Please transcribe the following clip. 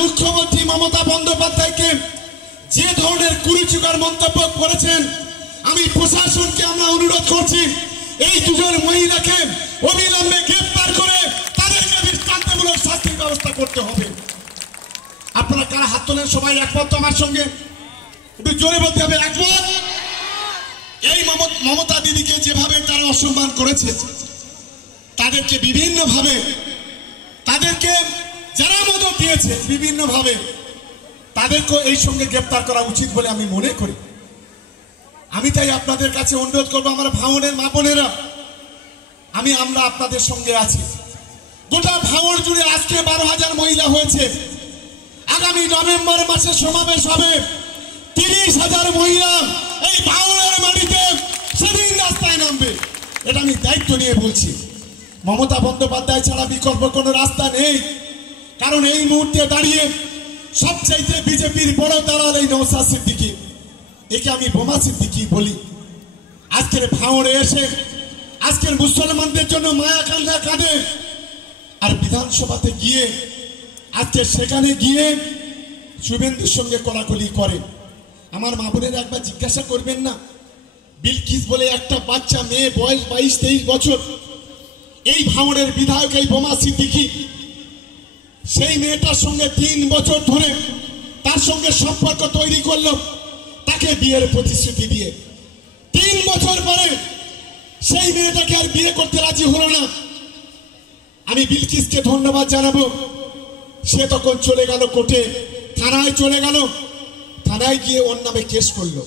মুখ্যমন্ত্রী মমতা বন্দ্যোপাধ্যায়কে যে ধরনের কুরুচিকর মন্তব্য করেছেন, আমি প্রশাসনকে আমরা অনুরোধ করছি এই দুজন মহিলাকে অবিলম্বে গ্রেফতার করে তাদেরকে দৃষ্টান্তমূলক শাস্তির ব্যবস্থা করতে হবে। আপনারা কারা হাত তোলেন? সবাই একমত আমার সঙ্গে? একটু জোরে বলতে হবে একমত। এই মমতা দিদিকে যেভাবে তারা অসম্মান করেছে, তাদেরকে বিভিন্নভাবে, তাদেরকে যারা মদত দিয়েছে বিভিন্নভাবে, তাদেরকে এই সঙ্গে গ্রেফতার করা উচিত বলে আমি মনে করি। আমি তাই আপনাদের কাছে অনুরোধ করবো, আমার ভাঙনের মা বোনেরা, আমরা আপনাদের সঙ্গে আছি। গোটা ভাঙড় জুড়ে আজকে 12,000 মহিলা হয়েছে। আগামী নভেম্বর মাসে সমাবেশ হবে, 30,000 মহিলা এই ভাঙড়ের মাটিতে সেদিন রাস্তায় নামবে। এটা আমি দায়িত্ব নিয়ে বলছি। মমতা বন্দ্যোপাধ্যায় ছাড়া বিকল্প কোনো রাস্তা নেই। কারণ এই মুহূর্তে দাঁড়িয়ে সবচাইতে বিজেপির বড় দালাল এই নওশাদ সিদ্দিকী, একে আমি বোমা সিদ্দিকী বলি। আজকের ভাঙড়ে এসে আজকের মুসলমানদের জন্য মায়া কান্না কাঁদে, আর বিধানসভাতে গিয়ে আজকে সেখানে গিয়ে শুভেন্দুর সঙ্গে কোলাকুলি করে। আমার মা বোনের একবার জিজ্ঞাসা করবেন না, বিলকিস বলে একটা বাচ্চা মেয়ে, বয়স 22-23 বছর, এই ভাঙড়ের বিধায়ক এই বোমা সিদ্দিকী, সেই মেয়েটার সঙ্গে 3 বছর ধরে তার সঙ্গে সম্পর্ক তৈরি করলো, তাকে বিয়ের প্রতিশ্রুতি দিয়ে 3 বছর পরে সেই মেয়েটাকে আর বিয়ে করতে রাজি হলো না। আমি বিলকিসকে ধন্যবাদ জানাবো। সে তখন চলে গেল কোর্টে, থানায় চলে গেল, থানায় গিয়ে ওর নামে কেস করলো।